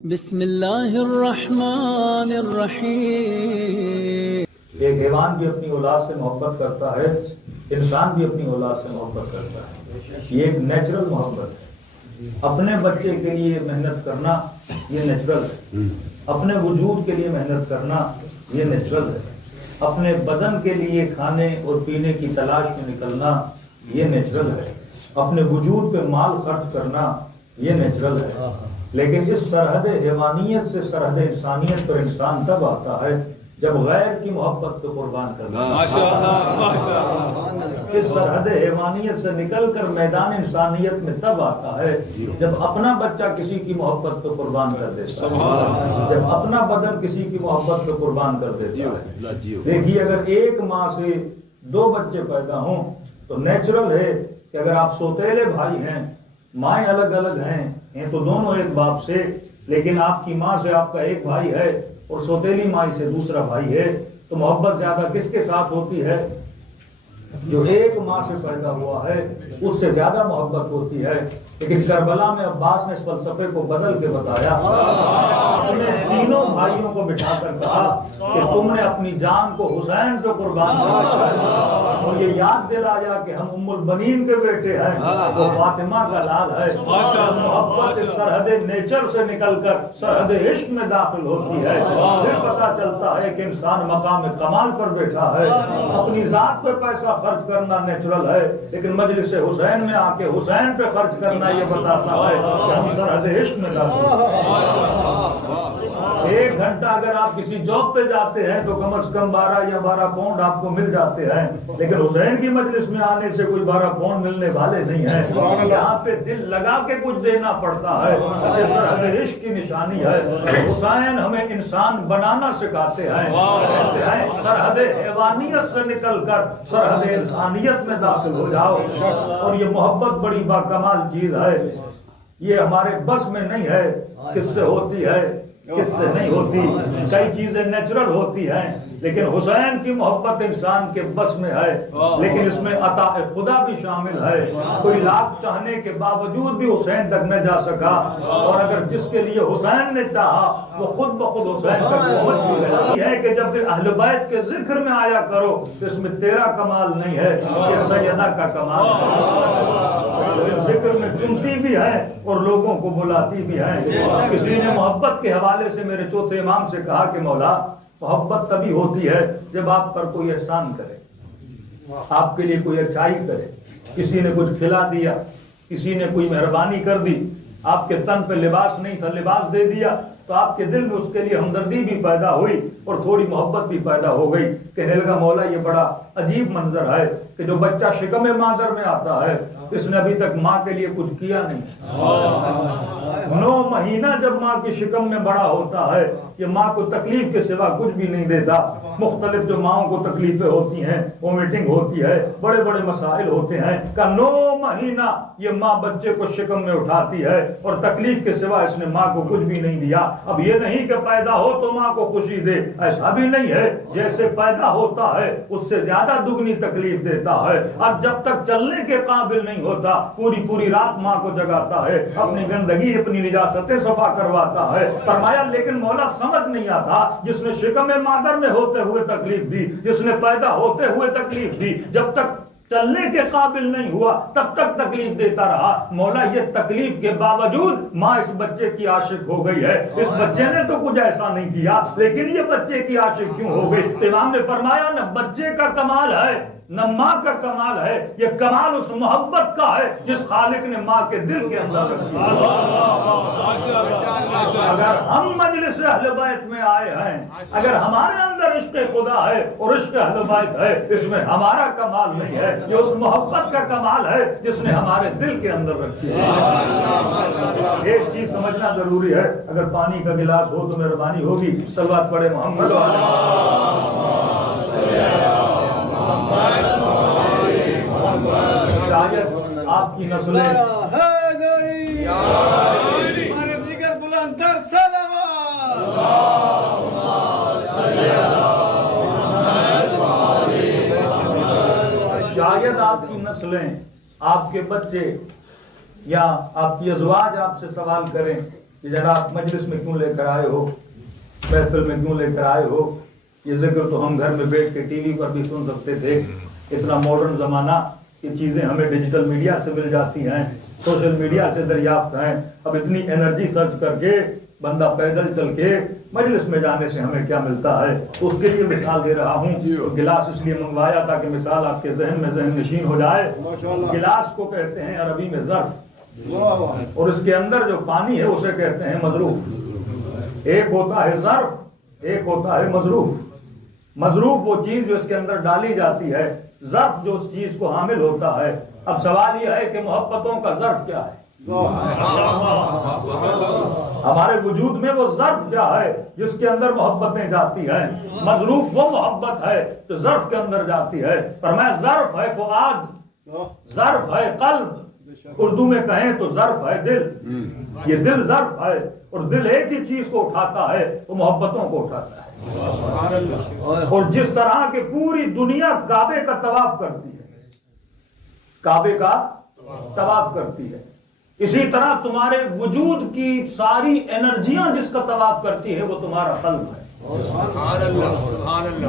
بسم اللہ الرحمن الرحیم۔ ایک حیوان بھی اپنی اولاد سے محبت کرتا ہے، انسان بھی اپنی اولاد سے محبت کرتا ہے۔ یہ ایک نیچرل محبت ہے۔ اپنے بچے کے لیے محنت کرنا یہ نیچرل ہے، اپنے وجود کے لیے محنت کرنا یہ نیچرل ہے، اپنے بدن کے لیے کھانے اور پینے کی تلاش میں نکلنا یہ نیچرل ہے، اپنے وجود پہ مال خرچ کرنا یہ نیچرل ہے۔ لیکن اس سرحد حیوانیت سے سرحد انسانیت پر انسان تب آتا ہے جب غیر کی محبت کو قربان کرتا ہے۔ اس سرحد حیوانیت سے نکل کر میدان انسانیت میں تب آتا ہے جب اپنا بچہ کسی کی محبت کو قربان کر دیتا ہے، جب اپنا بدن کسی کی محبت کو قربان کر دیتا ہے۔ دیکھیے، اگر ایک ماں سے دو بچے پیدا ہوں تو نیچرل ہے کہ اگر آپ سوتیلے بھائی ہیں، مائیں الگ الگ ہیں تو دونوں ایک باپ سے، لیکن آپ کی ماں سے آپ کا ایک بھائی ہے اور سوتیلی ماں سے دوسرا بھائی ہے، تو محبت زیادہ کس کے ساتھ ہوتی ہے؟ جو ایک ماں سے پیدا ہوا ہے اس سے زیادہ محبت ہوتی ہے۔ لیکن کربلا میں عباس نے اس فلسفے کو بدل کے بتایا، اس نے تینوں بھائیوں کو بٹھا کر کہا کہ تم نے اپنی جان کو حسین پہ قربان کیا اور یہ یاد دلایا کہ ہم ام البنین کے بیٹے ہیں، وہ فاطمہ کا لال ہے۔ محبت اس سرحد نیچر سے نکل کر سرحد عشق میں داخل ہوتی ہے، پھر پتہ چلتا ہے کہ انسان مقام کمال پر بیٹھا ہے۔ اپنی ذات پہ پیسہ خرچ کرنا نیچرل ہے، لیکن مجلس حسین میں آ کے حسین پہ خرچ کرنا یہ بتاتا ہے کہ ہم سرحد عشق میں داخل ہیں۔ ایک گھنٹہ اگر آپ کسی جاب پہ جاتے ہیں تو کم از کم 12 یا 12 پاؤنڈ آپ کو مل جاتے ہیں، لیکن حسین کی مجلس میں آنے سے کوئی 12 پاؤنڈ ملنے والے نہیں ہیں۔ یہاں پہ دل لگا کے کچھ دینا پڑتا ہے، یہ سرحد عشق کی نشانی ہے۔ حسین ہمیں انسان بنانا سکھاتے ہیں، سرحد حیوانیت سے نکل کر سرحد انسانیت میں داخل ہو جاؤ۔ اور یہ محبت بڑی باکمال چیز ہے، یہ ہمارے بس میں نہیں ہے کس سے ہوتی ہے کس سے نہیں ہوتی۔ کئی چیزیں نیچرل ہوتی ہیں، لیکن حسین کی محبت انسان کے بس میں ہے، لیکن اس میں عطا خدا بھی شامل ہے۔ کوئی لاکھ چاہنے کے باوجود بھی حسین تک نہ جا سکا، اور اگر جس کے لیے حسین نے چاہا وہ خود بخود حسین تک پہنچ بھی گیا ہے۔ کہ جب اہل بیت کے ذکر میں آیا کرو اس میں تیرا کمال نہیں ہے، یہ سیدہ کا کمال ہے۔ ذکر میں چنتی بھی ہے اور لوگوں کو بلاتی بھی ہے۔ کسی نے محبت کے حوالے سے میرے چوتھے امام سے کہا کہ مولا، محبت تبھی ہوتی ہے جب آپ پر کوئی احسان کرے، آپ کے لیے کوئی اچھائی کرے، کسی نے کچھ کھلا دیا، کسی نے کوئی مہربانی کر دی، آپ کے تن پہ لباس نہیں تھا لباس دے دیا، تو آپ کے دل میں اس کے لیے ہمدردی بھی پیدا ہوئی اور تھوڑی محبت بھی پیدا ہو گئی۔ کہنے لگا مولا، یہ بڑا عجیب منظر ہے کہ جو بچہ شکم مادر میں آتا ہے اس نے ابھی تک ماں کے لیے کچھ کیا نہیں۔ 9 مہینہ جب ماں کی شکم میں بڑا ہوتا ہے یہ ماں کو تکلیف کے سوا کچھ بھی نہیں دیتا۔ مختلف جو ماؤں کو تکلیفیں ہوتی ہیں، وومیٹنگ ہوتی ہے، بڑے بڑے مسائل ہوتے ہیں، کہ 9 مہینہ یہ ماں بچے کو شکم میں اٹھاتی ہے اور تکلیف کے سوا اس نے ماں کو کچھ بھی نہیں دیا۔ اب یہ نہیں کہ پیدا ہو تو ماں کو خوشی دے، ایسا بھی نہیں ہے، جیسے پیدا ہوتا ہے اس سے زیادہ دگنی تکلیف دیتا ہے، اور جب تک چلنے کے قابل نہیں ہوتا پوری رات ماں کو جگاتا ہے، اپنی گندگی اپنی نجاستیں صفا کرواتا ہے۔ فرمایا لیکن مولا سمجھ نہیں آتا، جس نے شکم مادر میں ہوتے ہوئے تکلیف دی، جس نے پیدا ہوتے ہوئے تکلیف دی، جب تک چلنے کے قابل نہیں ہوا تب تک تکلیف دیتا رہا۔ مولا یہ تکلیف کے باوجود ماں اس بچے کی عاشق ہو گئی ہے۔ اس بچے نے تو کچھ ایسا نہیں کیا لیکن یہ بچے کی عاشق کیوں ہو گئی؟ امام نے فرمایا نہ بچے کا کمال ہے نہ ماں کا کمال ہے، یہ کمال اس محبت کا ہے جس خالق نے ماں کے دل کے اندر رکھی۔ اگر ہم مجلس اہل بیت میں آئے ہیں، اگر ہمارے اندر عشق خدا ہے اور عشق اہل بیت ہے، اس میں ہمارا کمال نہیں ہے، یہ اس محبت کا کمال ہے جس نے ہمارے دل کے اندر رکھی ہے۔ ایک چیز سمجھنا ضروری ہے، اگر پانی کا گلاس ہو تو مہربانی ہوگی صلوات پڑھے محمد شاید آپ کی نسلیں شاید آپ کی نسلیں، آپ کے بچے یا آپ کی ازواج آپ سے سوال کریں کہ جناب مجلس میں کیوں لے کر آئے ہو, محفل میں کیوں لے کر آئے ہو, یہ ذکر تو ہم گھر میں بیٹھ کے ٹی وی پر بھی سن سکتے تھے. اتنا ماڈرن زمانہ, یہ چیزیں ہمیں ڈیجیٹل میڈیا سے مل جاتی ہیں, سوشل میڈیا سے دریافت ہیں. اب اتنی انرجی خرچ کر کے بندہ پیدل چل کے مجلس میں جانے سے ہمیں کیا ملتا ہے. اس کے لیے مثال دے رہا ہوں. گلاس اس لیے منگوایا تھا کہ مثال آپ کے ذہن میں ذہن نشین ہو جائے. گلاس کو کہتے ہیں عربی میں ظرف, اور اس کے اندر جو پانی ہے اسے کہتے ہیں مظروف. ایک ہوتا ہے ظرف, ایک ہوتا ہے مظروف. مظروف وہ چیز جو اس کے اندر ڈالی جاتی ہے, ظرف جو اس چیز کو حامل ہوتا ہے. اب سوال یہ ہے کہ محبتوں کا ظرف کیا ہے, ہمارے وجود میں وہ ظرف کیا ہے جس کے اندر محبتیں جاتی ہیں. مظروف وہ محبت ہے جو ظرف کے اندر جاتی ہے. فرمایا ظرف ہے فؤاد, ظرف ہے قلب, اردو میں کہیں تو ظرف ہے دل. یہ دل ظرف ہے, اور دل ایک ہی چیز کو اٹھاتا ہے, وہ محبتوں کو اٹھاتا ہے. اور جس طرح کہ پوری دنیا کعبے کا طواف کرتی ہے, کعبے کا طواف کرتی ہے, اسی طرح تمہارے وجود کی ساری انرجیاں جس کا طواف کرتی ہے وہ تمہارا قلب ہے.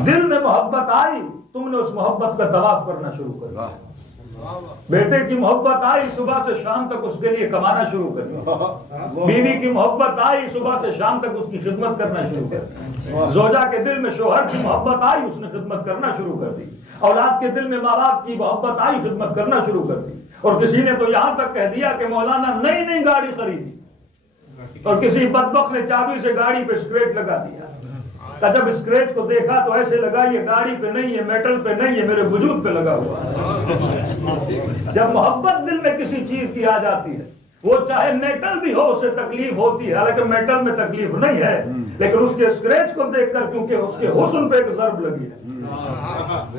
دل میں محبت آئی, تم نے اس محبت کا طواف کرنا شروع کر دیا. بیٹے کی محبت آئی, صبح سے شام تک اس کے لیے کمانا شروع کر دیا. بیوی کی محبت آئی, صبح سے شام تک اس کی خدمت کرنا شروع کر دی. زوجہ کے دل میں شوہر کی محبت آئی, اس نے خدمت کرنا شروع کر دی. اولاد کے دل میں ماں باپ کی محبت آئی, خدمت کرنا شروع کر دی. اور کسی نے تو یہاں تک کہہ دیا کہ مولانا نئی نئی گاڑی خریدی, اور کسی بدبخت نے چابی سے گاڑی پہ اسکریچ لگا دیا. جب اسکریچ کو دیکھا تو ایسے لگا یہ گاڑی پہ نہیں, یہ میٹل پہ نہیں, یہ میرے وجود پہ لگا ہوا ہے. جب محبت دل میں کسی چیز کی آ جاتی ہے, وہ چاہے میٹل بھی ہو اسے تکلیف ہوتی ہے, حالانکہ میٹل میں تکلیف نہیں ہے, لیکن اس کے اسکریچ کو دیکھ کر کیونکہ اس کے حسن پہ ایک ضرب لگی ہے,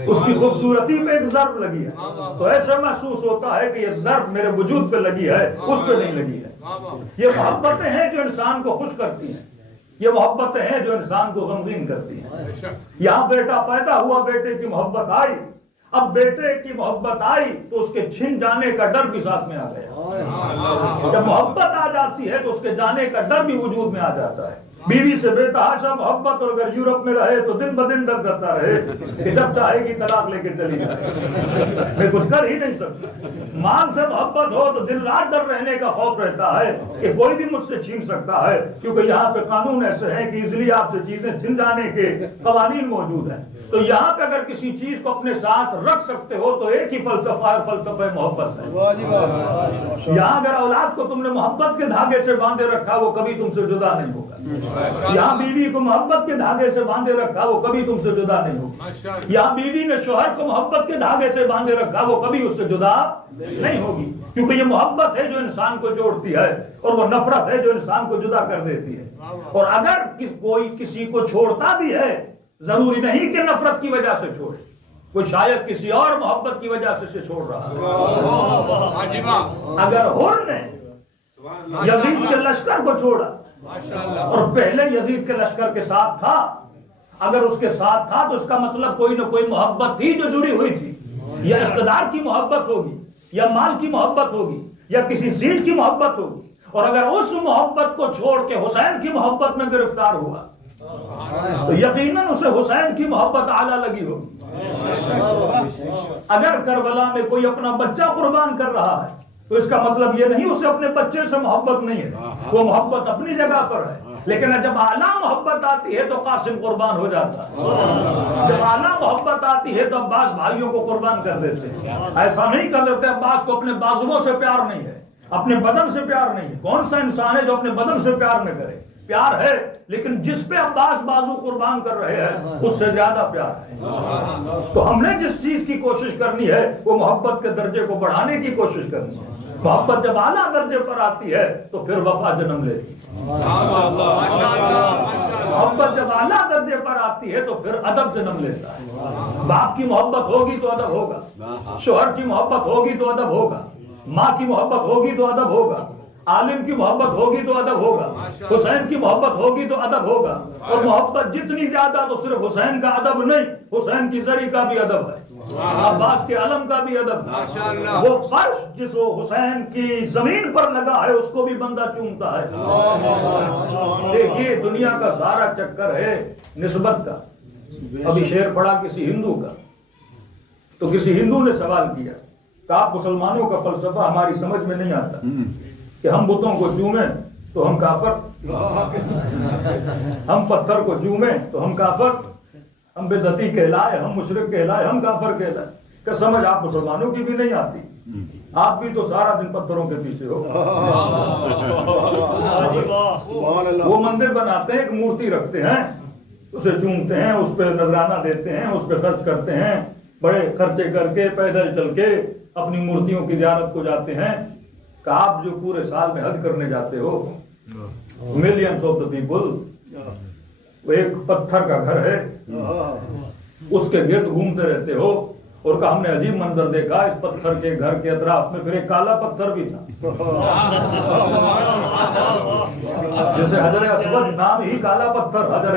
اس کی خوبصورتی پہ ایک ضرب لگی ہے, تو ایسا محسوس ہوتا ہے کہ یہ ضرب میرے وجود پہ لگی ہے, اس پہ نہیں لگی ہے. یہ محبتیں ہیں جو انسان کو خوش کرتی ہیں, یہ محبتیں ہیں جو انسان کو غمگین کرتی ہیں. یہاں بیٹا پیدا ہوا, بیٹے کی محبت آئی, اب بیٹے کی محبت آئی تو اس کے چھن جانے کا ڈر بھی ساتھ میں آ گیا. جب محبت آ جاتی ہے تو اس کے جانے کا ڈر بھی وجود میں آ جاتا ہے. بیوی سے بے تحاشا محبت, اور اگر یورپ میں رہے تو دن بدن ڈر کرتا رہے کہ جب چاہے گی طلاق لے کے چلی جائے, میں کچھ کر ہی نہیں سکتا. مال سے محبت ہو تو دن رات ڈر رہنے کا خوف رہتا ہے کہ کوئی بھی مجھ سے چھین سکتا ہے, کیونکہ یہاں پہ قانون ایسے ہیں کہ اِزلی آپ سے چیزیں چھن جانے کے قوانین موجود ہیں. تو یہاں پہ اگر کسی چیز کو اپنے ساتھ رکھ سکتے ہو تو ایک ہی فلسفہ ہے, فلسفہ محبت ہے. یہاں اگر اولاد کو تم نے محبت کے دھاگے سے باندھے رکھا, وہ کبھی تم سے جدا نہیں ہوگا. یہاں بیوی کو محبت کے دھاگے سے باندھے رکھا, وہ کبھی تم سے جدا نہیں ہوگی. یہاں بیوی نے شوہر کو محبت کے دھاگے سے باندھے رکھا, وہ کبھی اس سے جدا نہیں ہوگی, کیونکہ یہ محبت ہے جو انسان کو جوڑتی ہے, اور وہ نفرت ہے جو انسان کو جدا کر دیتی ہے. اور اگر کوئی کسی کو چھوڑتا بھی ہے, ضروری نہیں کہ نفرت کی وجہ سے چھوڑے, وہ شاید کسی اور محبت کی وجہ سے چھوڑ رہا ہے. اگر حر نے یزید کے لشکر کو چھوڑا, اور پہلے یزید کے لشکر کے ساتھ تھا, اگر اس کے ساتھ تھا تو اس کا مطلب کوئی نہ کوئی محبت تھی جو جڑی ہوئی تھی, یا اقتدار کی محبت ہوگی, یا مال کی محبت ہوگی, یا کسی سیٹ کی محبت ہوگی. اور اگر اس محبت کو چھوڑ کے حسین کی محبت میں گرفتار ہوا تو یقیناً اسے حسین کی محبت اعلیٰ لگی ہوگی. اگر کربلا میں کوئی اپنا بچہ قربان کر رہا ہے تو اس کا مطلب یہ نہیں اسے اپنے بچے سے محبت نہیں ہے, وہ محبت اپنی جگہ پر ہے. لیکن جب اعلیٰ محبت آتی ہے تو قاسم قربان ہو جاتا ہے. جب اعلیٰ محبت آتی ہے تو عباس بھائیوں کو قربان کر دیتے ہیں. ایسا نہیں کر دیتے, عباس کو اپنے بازوؤں سے پیار نہیں ہے, اپنے بدن سے پیار نہیں ہے. کون سا انسان ہے جو اپنے بدن سے پیار نہ کرے؟ پیار ہے, لیکن جس پہ عباس بازو قربان کر رہے ہیں اس سے زیادہ پیار ہے. تو ہم نے جس چیز کی کوشش کرنی ہے وہ محبت کے درجے کو بڑھانے کی کوشش کرنی ہے. محبت جب اعلیٰ درجے پر آتی ہے تو پھر وفا جنم لیتی ہے. محبت جب اعلیٰ درجے پر آتی ہے تو پھر ادب جنم لیتا ہے. باپ کی محبت ہوگی تو ادب ہوگا, شوہر کی محبت ہوگی تو ادب ہوگا, ماں کی محبت ہوگی تو ادب ہوگا. عالم کی محبت ہوگی تو ادب ہوگا، حسین کی محبت ہوگی تو ادب ہوگا، اور محبت جتنی زیادہ تو صرف حسین کا ادب نہیں، حسین کی زری کا بھی ادب ہے، عباس کے علم کا بھی ادب ہے۔ وہ فرش جس کو حسین کی زمین پر لگا ہے اس کو بھی بندہ چومتا ہے۔ دیکھیے دنیا کا سارا چکر ہے نسبت کا۔ ابھی شعر پڑھا کسی ہندو کا، تو کسی ہندو نے سوال کیا کہ آپ مسلمانوں کا فلسفہ ہماری سمجھ میں نہیں آتا کہ ہم بتوں کو چومیں تو ہم کافر، ہم پتھر کو چومیں تو ہم کافر، ہم بدعتی کہلائے، ہم مشرک کہلائے، ہم کافر کہلائے، کہ سمجھ آپ مسلمانوں کی بھی نہیں آتی، آپ بھی تو سارا دن پتھروں کے پیچھے ہو۔ وہ مندر بناتے ہیں، ایک مورتی رکھتے ہیں، اسے چومتے ہیں، اس پہ نذرانہ دیتے ہیں، اس پہ خرچ کرتے ہیں، بڑے خرچے کر کے پیدل چل کے اپنی مورتیوں کی زیارت کو جاتے ہیں۔ کہ آپ جو پورے سال میں حج کرنے جاتے ہو، ملینز آف دا پیپل، وہ ایک پتھر کا گھر ہے، اس کے گرد گھومتے رہتے ہو، اور کہ ہم نے عجیب منظر دیکھا، اس پتھر کے گھر کے اطراف میں پھر ایک کالا پتھر بھی تھا، جیسے حجر اسود نام ہی کالا پتھر حجر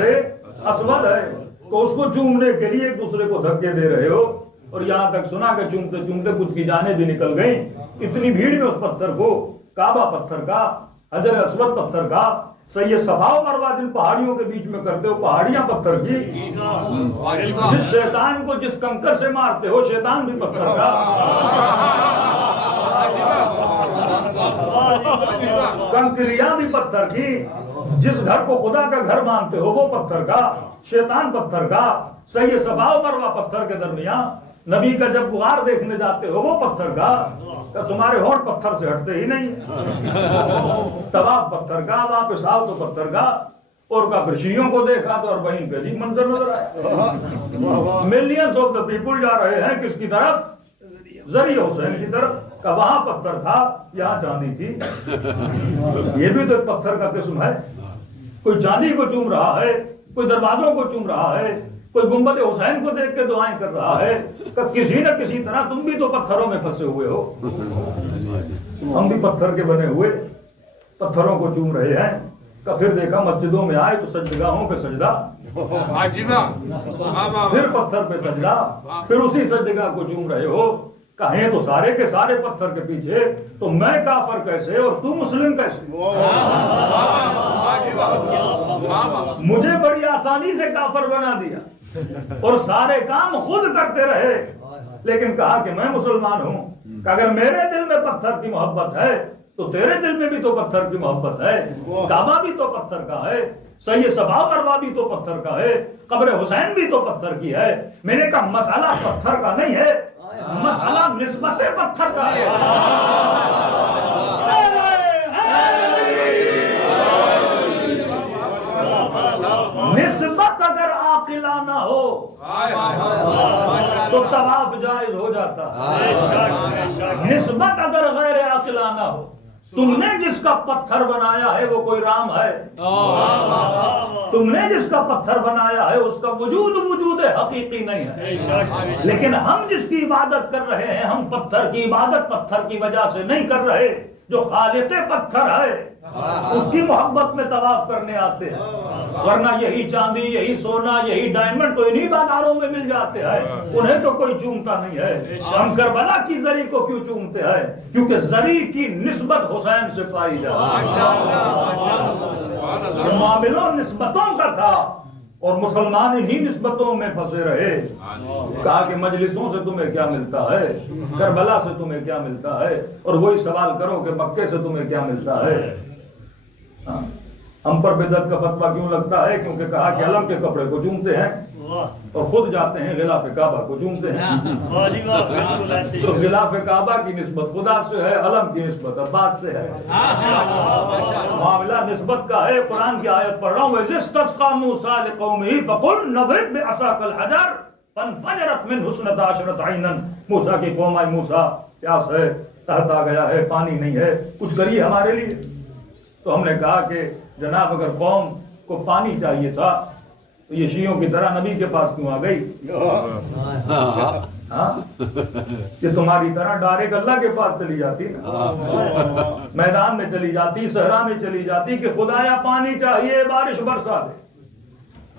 اسود ہے، تو اس کو چومنے کے لیے ایک دوسرے کو دھکے دے رہے ہو، اور یہاں تک سنا کہ چومتے چومتے کچھ کی جانیں بھی نکل گئیں، اتنی بھیڑ میں اس پتھر کو، کعبہ پتھر کا، حجر اسود پتھر کا، سید صفا و مروہ جن پہاڑیوں کے بیچ میں کرتے ہو پہاڑیاں پتھر کی، جس شیطان کو جس کنکر سے مارتے ہو شیطان بھی پتھر کا، کنکریاں بھی پتھر کی، جس گھر کو خدا کا گھر مانتے ہو وہ پتھر کا، شیطان پتھر کا، سید صفا و مروہ پتھر کے درمیان، نبی کا جب غار دیکھنے جاتے ہو وہ پتھر کا، کہ تمہارے ہونٹ پتھر سے ہٹتے ہی نہیں، طواف پتھر کا، واپس آؤ تو پتھر کا، اور کا پھر شیعوں کو دیکھا تو اور وہیں پہ عجیب منظر نظر آیا۔ ملینز آف دا پیپل جا رہے ہیں کس کی طرف؟ زری حسین کی طرف، کہ وہاں پتھر تھا یہاں چاندی تھی۔ یہ بھی تو ایک پتھر کا قسم ہے، کوئی چاندی کو چوم رہا ہے، کوئی دروازوں کو چوم رہا ہے، کوئی گنبد حسین کو دیکھ کے دعائیں کر رہا ہے، کہ کسی نہ کسی طرح تم بھی تو پتھروں میں پھنسے ہوئے ہو، ہم بھی پتھر کے بنے ہوئے پتھروں کو چوم رہے ہیں۔ کہ پھر دیکھا مسجدوں میں آئے تو سجدگاہوں پہ سجدہ، پھر پتھر پہ سجدہ، پھر اسی سجدگاہ کو چوم رہے ہو، کہیں تو سارے کے سارے پتھر کے پیچھے، تو میں کافر کیسے اور تو مسلم کیسے؟ مجھے بڑی آسانی سے کافر بنا دیا اور سارے کام خود کرتے رہے، لیکن کہا کہ میں مسلمان ہوں، کہ اگر میرے دل میں پتھر کی محبت ہے تو تیرے دل میں بھی تو پتھر کی محبت ہے، کعبہ بھی تو پتھر کا ہے، سید صفا و مروہ بھی تو پتھر کا ہے، قبر حسین بھی تو پتھر کی ہے۔ میں نے کہا مسئلہ پتھر کا نہیں ہے، مسئلہ نسبت پتھر کا ہے۔ نسبت اگر عاقلانہ ہو تو طواف جائز ہو جاتا، نسبت اگر غیر عاقلانہ ہو، تم نے جس کا پتھر بنایا ہے وہ کوئی رام ہے، تم نے جس کا پتھر بنایا ہے اس کا وجود حقیقی نہیں ہے، لیکن ہم جس کی عبادت کر رہے ہیں ہم پتھر کی عبادت پتھر کی وجہ سے نہیں کر رہے، جو خالق پتھر ہے اس کی محبت میں طواف کرنے آتے ہیں، ورنہ یہی چاندی، یہی سونا، یہی ڈائمنڈ تو انہی بازاروں میں مل جاتے ہیں، انہیں تو کوئی چومتا نہیں ہے۔ ہم کربلا کی زری کو کیوں چومتے ہیں؟ کیونکہ زری کی نسبت حسین سے پائی جاتی ہے۔ معاملہ نسبتوں کا تھا اور مسلمان انہی نسبتوں میں پھنسے رہے۔ کہا کہ مجلسوں سے تمہیں کیا ملتا ہے، کربلا سے تمہیں کیا ملتا ہے، اور وہی سوال کرو کہ مکے سے تمہیں کیا ملتا ہے۔ ہم پر بدعت کا فتویٰ کیوں لگتا ہے؟ کیونکہ کہا کہ علم کے کپڑے کو چومتے ہیں اور خود جاتے ہیں غلاف کعبہ کو چومتے ہیں، تو غلاف کعبہ کی نسبت خدا سے ہے، علم کی نسبت عباس سے ہے۔ معاملہ نسبت کا ہے۔ قرآن کی آیت پڑھ رہا ہوں، وَإِذِ اسْتَسْقَىٰ مُوسَىٰ لِقَوْمِهِ فَقُلْ نَضْرِبْ بِعَصَاكَ الْحَجَرَ فَانْفَجَرَتْ مِنْهُ اثْنَتَا عَشْرَةَ عَيْنًا۔ موسیٰ کی قوم آئی، موسیٰ پیاس ہے، قحط آ گیا ہے، پانی نہیں ہے، کچھ کریے ہمارے لیے۔ تو ہم نے کہا کہ جناب اگر قوم کو پانی چاہیے تھا تو یہ شیعوں کی طرح نبی کے پاس کیوں آ گئی؟ کہ تمہاری طرح ڈائریکٹ اللہ کے پاس چلی جاتی نا، میدان میں چلی جاتی، صحرا میں چلی جاتی کہ خدایا پانی چاہیے، بارش برسا دے،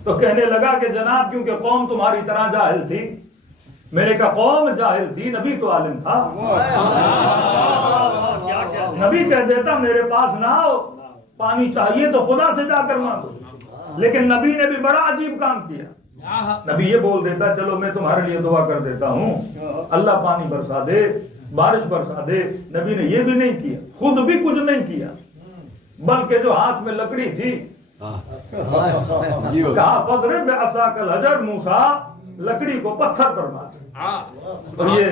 تو کہنے لگا کہ جناب کیونکہ قوم تمہاری طرح جاہل تھی۔ میں نے کہا قوم جاہل تھی، نبی تو عالم تھا، نبی کہہ دیتا میرے پاس نہ آؤ، پانی چاہیے تو خدا سے جا کر مانگو، لیکن نبی نے بھی بڑا عجیب کام کیا، نبی یہ بول دیتا چلو میں تمہارے لیے دعا کر دیتا ہوں اللہ پانی برسا دے، بارش برسا دے، نبی نے یہ بھی نہیں کیا، خود بھی کچھ نہیں کیا، بلکہ جو ہاتھ میں لکڑی تھی کہا فضرب بعصاک الحجر، موسیٰ لکڑی کو پتھر پر مار، اور یہ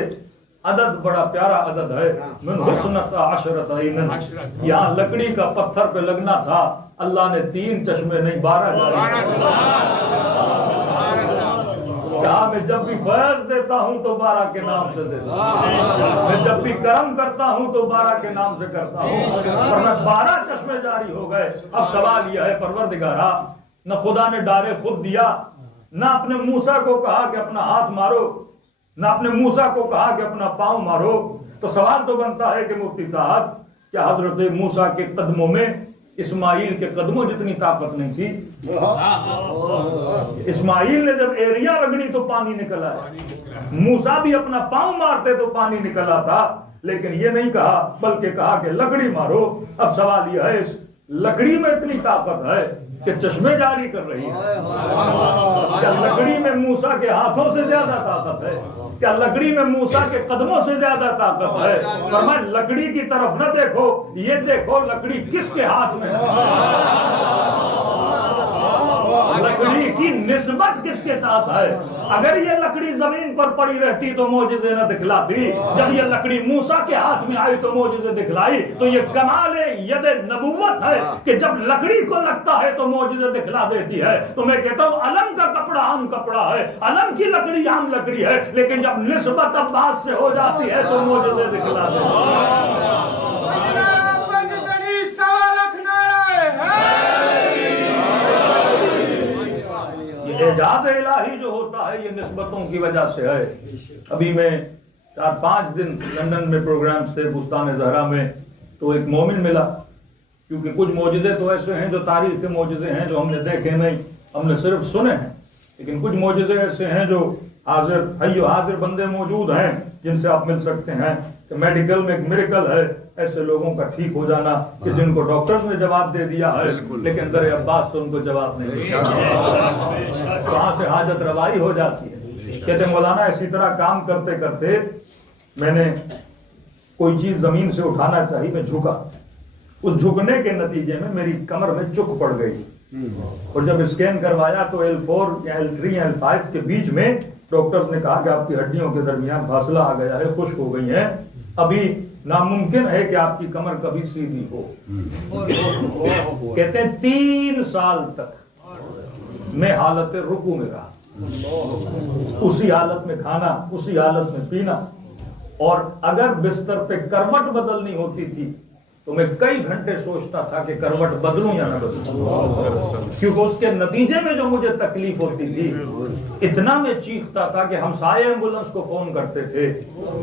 عدد بڑا پیارا عدد ہے، من حسنۃ عشرۃ عین، یہاں لکڑی کا پتھر پہ لگنا تھا، اللہ نے 3 چشمے نہیں 12 جاری کہا میں جب بھی فیض دیتا ہوں تو 12 کے نام سے دیتا ہوں، میں جب بھی کرم کرتا ہوں تو 12 کے نام سے کرتا ہوں، ورنہ 12 چشمے جاری ہو گئے۔ اب سوال یہ ہے پروردگارا، نہ خدا نے ڈارے خود دیا، نہ اپنے موسیٰ کو کہا کہ اپنا ہاتھ مارو، نہ اپنے موسیٰ کو کہا کہ اپنا پاؤں مارو، تو سوال تو بنتا ہے کہ مفتی صاحب کیا حضرت موسیٰ کے قدموں میں اسماعیل کے قدموں جتنی طاقت نہیں تھی؟ اسماعیل نے جب ایریا رگڑی تو پانی نکلا ہے، موسیٰ بھی اپنا پاؤں مارتے تو پانی نکلا تھا، لیکن یہ نہیں کہا بلکہ کہا کہ لکڑی مارو۔ اب سوال یہ ہے اس لکڑی میں اتنی طاقت ہے کہ چشمے جاری کر رہی ہے، کیا لکڑی میں موسیٰ کے ہاتھوں سے زیادہ طاقت ہے؟ کیا لکڑی میں موسیٰ کے قدموں سے زیادہ طاقت ہے؟ فرمایا لکڑی کی طرف نہ دیکھو، یہ دیکھو لکڑی کس کے ہاتھ میں ہے، لکڑی کی نسبت کس کے ساتھ ہے۔ اگر یہ لکڑی زمین پر پڑی رہتی تو معجزے نہ دکھلاتی، جب یہ لکڑی موسیٰ کے ہاتھ میں آئی تو معجزے دکھلائی۔ تو یہ کمال ید نبوت ہے کہ جب لکڑی کو لگتا ہے تو معجزے دکھلا دیتی ہے۔ تو میں کہتا ہوں علم کا کپڑا عام کپڑا ہے، علم کی لکڑی عام لکڑی ہے، لیکن جب نسبت عباس سے ہو جاتی ہے تو معجزے دکھلا دیتی ہے۔ اعجاز الہی جو ہوتا ہے یہ نسبتوں کی وجہ سے ہے۔ ابھی میں 4-5 دن لندن میں پروگرامز تھے بستان زہرا میں، تو ایک مومن ملا، کیونکہ کچھ معجزے تو ایسے ہیں جو تاریخ کے معجزے ہیں جو ہم نے دیکھے نہیں، ہم نے صرف سنے ہیں، لیکن کچھ معجزے ایسے ہیں جو حاضر حی و حاضر بندے موجود ہیں جن سے آپ مل سکتے ہیں کہ میڈیکل میں ایک میریکل ہے ایسے لوگوں کا ٹھیک ہو جانا کہ جن کو ڈاکٹرز نے جواب دے دیا ہے لیکن در عباس سے ان کو جواب نہیں دیا، وہاں سے حاجت روائی ہو جاتی ہے۔ کہتے ہیں مولانا اسی طرح کام کرتے کرتے میں نے کوئی چیز زمین سے اٹھانا چاہی، میں جھکا، اس جھکنے کے نتیجے میں میری کمر میں چک پڑ گئی، اور جب اسکین کروایا تو L4 یا L3 یا L5 کے بیچ میں ڈاکٹرز نے کہا کہ آپ کی ہڈیوں کے درمیان فاصلہ آ گیا ہے، خشک ہو گئی ہیں، ابھی ناممکن ہے کہ آپ کی کمر کبھی سیدھی ہو۔ کہتے ہیں 3 سال تک میں حالت رکوع میں رہا، اسی حالت میں کھانا، اسی حالت میں پینا، اور اگر بستر پہ کروٹ بدلنی ہوتی تھی تو میں کئی گھنٹے سوچتا تھا کہ کروٹ بدلوں یا نہ بدلوں، کیونکہ اس کے نتیجے میں جو مجھے تکلیف ہوتی تھی اتنا میں چیختا تھا کہ ہم سائے ایمبولنس کو فون کرتے تھے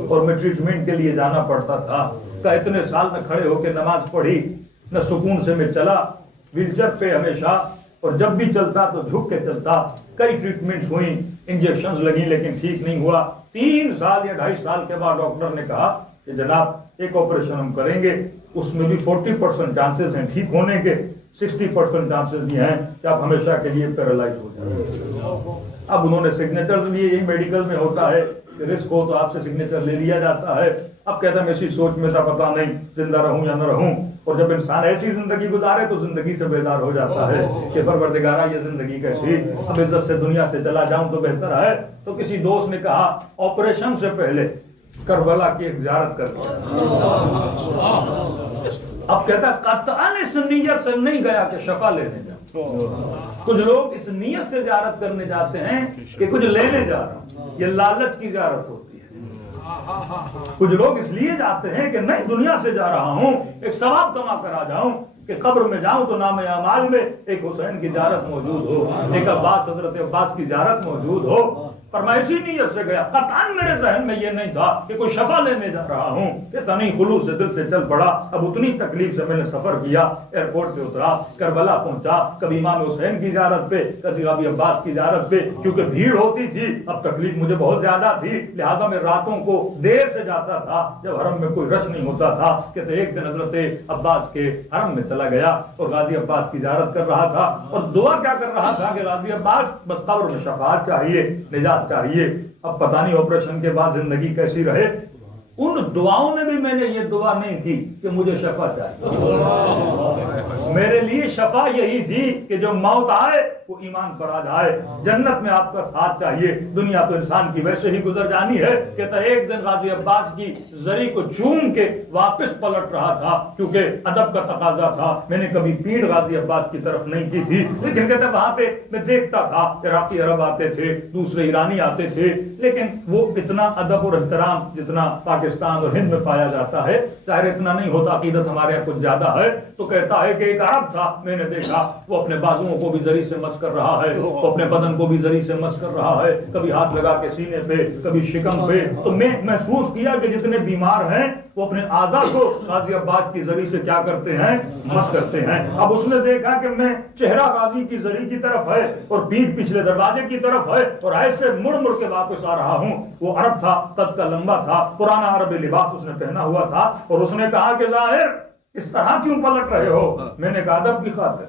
اور میں ٹریٹمنٹ کے لیے جانا پڑتا تھا۔ کہ اتنے سال میں کھڑے ہو کے نماز پڑھی، نہ سکون سے میں چلا، ویل چیئر پہ ہمیشہ، اور جب بھی چلتا تو جھک کے چلتا، کئی ٹریٹمنٹس ہوئیں، انجیکشنز لگی لیکن ٹھیک نہیں ہوا۔ 3 سال یا 2.5 سال کے بعد ڈاکٹر نے کہا کہ جناب ایک آپریشن ہم کریں گے، اس میں بھی 40% چانسز ہیں ٹھیک ہونے کے، 60% چانسز یہ ہیں کہ آپ ہمیشہ کے لیے پیرالائز ہو جائیں۔ اب انہوں نے سگنیچرز لیے، یہی میڈیکل میں ہوتا ہے کہ رسک ہو تو آپ سے سگنیچر لے لیا جاتا ہے۔ اب کہتا ہے میں اسی سوچ میں تھا پتہ نہیں زندہ رہوں یا نہ رہوں، اور جب انسان ایسی زندگی گزارے تو زندگی سے بیدار ہو جاتا ہے کہ پروردگارا یہ زندگی کیسی، اب عزت سے دنیا سے چلا جاؤں تو بہتر ہے۔ تو کسی دوست نے کہا آپریشن سے پہلے کربلا کی ایک زیارت کر لیا۔ اب کہتا قطعاً اس نیت سے نہیں گیا کہ شفا لینے جاؤں، کچھ لوگ اس نیت سے زیارت کرنے جاتے ہیں کہ کچھ لینے جا رہا ہوں، یہ لالچ کی زیارت ہوتی ہے۔ کچھ لوگ اس لیے جاتے ہیں کہ نہیں دنیا سے جا رہا ہوں ایک ثواب کما کر آ جاؤں، کہ قبر میں جاؤں تو نام اعمال میں ایک حسین کی زیارت موجود ہو، ایک عباس حضرت عباس کی زیارت موجود ہو۔ فرمایا اسی نیت سے گیا، قطعاً میرے ذہن میں یہ نہیں تھا کہ کوئی شفا لینے جا رہا ہوں، کہ تنی خلوص سے دل سے چل پڑا۔ اب اتنی تکلیف سے میں نے سفر کیا، ایئرپورٹ پہ اترا، کربلا پہنچا، کبھی امام حسین کی زیارت پہ، کبھی عباس کی زیارت پہ، کیونکہ بھیڑ ہوتی تھی، اب تکلیف مجھے بہت زیادہ تھی، لہٰذا میں راتوں کو دیر سے جاتا تھا جب حرم میں کوئی رش نہیں ہوتا تھا۔ کہ ایک دن حضرت عباس کے حرم میں چلا گیا اور غازی عباس کی زیارت کر رہا تھا، اور دعا کیا کر رہا تھا کہ غازی عباس بس قبر میں شفاعت چاہیے، نجات چاہیے۔ اب پتہ نہیں آپریشن کے بعد زندگی کیسی رہے، ان دعاؤں میں بھی میں نے یہ دعا نہیں کی کہ مجھے شفا چاہیے۔ میرے لیے شفا یہی تھی کہ جو موت آئے وہ ایمان پر آ جائے، جنت میں آپ کا ساتھ چاہیے۔ دنیا تو انسان کی ویسے ہی گزر جانی ہے۔ کہتا ہے ایک دن غازی عباس کی زری کو چوم کے واپس پلٹ رہا تھا، کیونکہ ادب کا تقاضا تھا، میں نے کبھی پیٹھ غازی عباس کی طرف نہیں کی تھی، لیکن کہتا ہے وہاں پہ میں دیکھتا تھا عراقی عرب آتے تھے، دوسرے ایرانی آتے تھے، لیکن وہ اتنا ادب اور احترام جتنا پاکستان اور ہند میں پایا جاتا ہے ظاہر اتنا نہیں ہوتا، عقیدت ہمارے یہاں کچھ زیادہ ہے۔ تو کہتا ہے کہ ایک عرب تھا، میں نے دیکھا وہ اپنے بازوؤں کو بھی زری سے مس کر رہا ہے، وہ اپنے بدن کو بھی زری سے مس کر رہا ہے، کبھی ہاتھ لگا کے سینے پہ، کبھی شکم پہ۔ تو میں محسوس کیا کہ جتنے بیمار ہیں وہ اپنے اعضاء کو غازی عباس کی زری سے کیا کرتے ہیں، مس کرتے ہیں۔ اب اس نے دیکھا کہ میں چہرہ غازی کی زری کی طرف ہے اور پیٹھ پچھلے دروازے کی طرف ہے اور ایسے مڑ مڑ کے واپس آ رہا ہوں۔ وہ عرب تھا، قد کا لمبا تھا، پرانا عربی لباس اس نے پہنا ہوا تھا، اور اس نے کہا کہ ظاہر اس طرح کیوں پلٹ رہے ہو؟ میں نے کہا ادب کی خاطر۔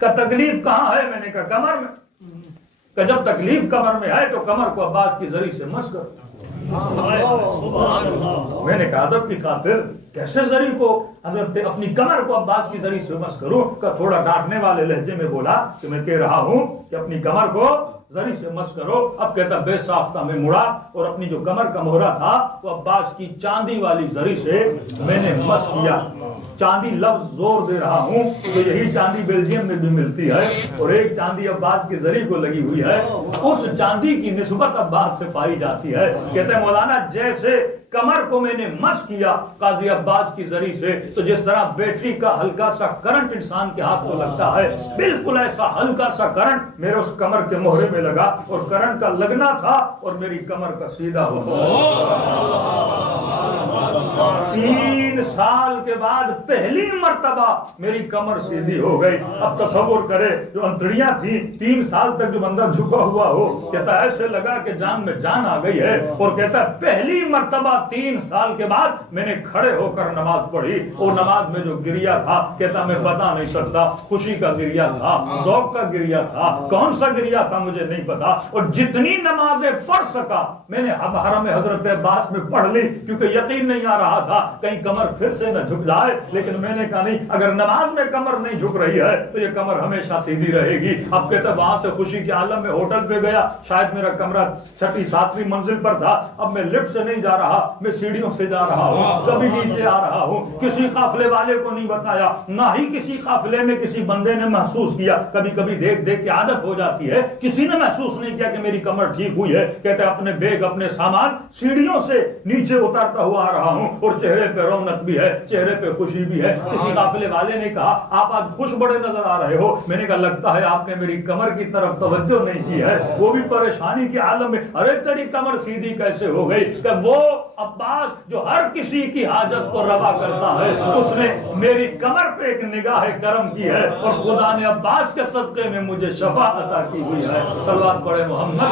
کہ تکلیف کہاں ہے؟ میں نے کہا کمر میں۔ کہ جب تکلیف کمر میں ہے تو کمر کو عباس کی زری سے مس کر۔ میں نے کہا ادب کی خاطر کیسے زری کو حضرت اپنی کمر کو عباس کی زری سے مس کروں؟ کہ تھوڑا ڈانٹنے والے لہجے میں بولا کہ میں کہہ رہا ہوں کہ اپنی کمر کو زری سے مس کرو۔ اب کہتا بے ساختہ میں مڑا اور اپنی جو کمر کا مہرہ تھا وہ عباس کی چاندی والی زری سے میں نے مس کیا۔ چاندی لفظ زور دے رہا ہوں تو یہی چاندی بیلجیم میں بھی ملتی ہے، اور ایک چاندی عباس کی زری کو لگی ہوئی ہے، اس چاندی کی نسبت عباس سے پائی جاتی ہے۔ کہتے ہیں مولانا جیسے کمر کو میں نے مس کیا قاضی عباس کی زری سے، تو جس طرح بیٹری کا ہلکا سا کرنٹ انسان کے ہاتھ کو لگتا ہے، بالکل ایسا ہلکا سا کرنٹ میرے اس کمر کے مہرے میں لگا، اور کرنٹ کا لگنا تھا اور میری کمر کا سیدھا ہو گیا۔ 3 سال کے بعد پہلی مرتبہ میری کمر سیدھی ہو گئی۔ اب تصور کرے جو انتڑیاں تھیں 3 سال تک جو بندہ جھکا ہوا ہو، کہتا ہے ایسے لگا کہ جان میں جان آ گئی ہے، اور کہتا ہے پہلی مرتبہ 3 سال کے بعد میں نے کھڑے ہو کر نماز پڑھی، اور نماز میں جو گریا تھا کہتا میں بتا نہیں سکتا، خوشی کا گریا تھا، ذوق کا گریا تھا، کون سا گریا تھا مجھے نہیں پتا، اور جتنی نمازیں پڑھ سکا میں نے حرم حضرت عباس میں پڑھ لی، کیونکہ یقین نہیں آ رہا تھا کہیں کمر پھر سے نہ جھک جائے۔ لیکن میں نے کہا نہیں، اگر نماز میں کمر نہیں جھک رہی ہے تو یہ کمر ہمیشہ سیدھی رہے گی۔ اب کہتا وہاں سے خوشی کے عالم میں ہوٹل پہ گیا، شاید میرا کمرہ 6 7ویں منزل پر تھا، اب میں لفٹ سے نہیں جا رہا، میں سیڑھیوں سے جا رہا ہوں، کبھی نیچے آ رہا ہوں، کسی قافلے والے کو نہیں بتایا، نہ ہی کسی قافلے میں کسی بندے نے محسوس کیا۔ کبھی کبھی دیکھ دیکھ کے عادت ہو جاتی ہے، کسی نے محسوس نہیں کیا کہ میری کمر ٹھیک ہوئی ہے۔ کہتے اپنے بیگ اپنے سامان سیڑھیوں سے نیچے اترتا ہوا آ رہا ہوں، اور چہرے پہ رونق بھی ہے، چہرے پہ خوشی بھی ہے۔ کسی قافلے والے نے کہا آپ آج خوش بڑے نظر آ رہے ہو۔ میں نے کہا لگتا ہے آپ نے میری کمر کی طرف توجہ نہیں کی ہے۔ وہ بھی پریشانی کے عالم میں، ارے تیری کمر سیدھی کیسے ہو گئی؟ کہ وہ عباس جو ہر کسی کی حاجت کو روا کرتا ہے، اس نے میری کمر پہ ایک نگاہ کرم کی ہے، اور خدا نے عباس کے صدقے میں مجھے شفا عطا کی ہوئی ہے۔ صلوات پڑھے محمد۔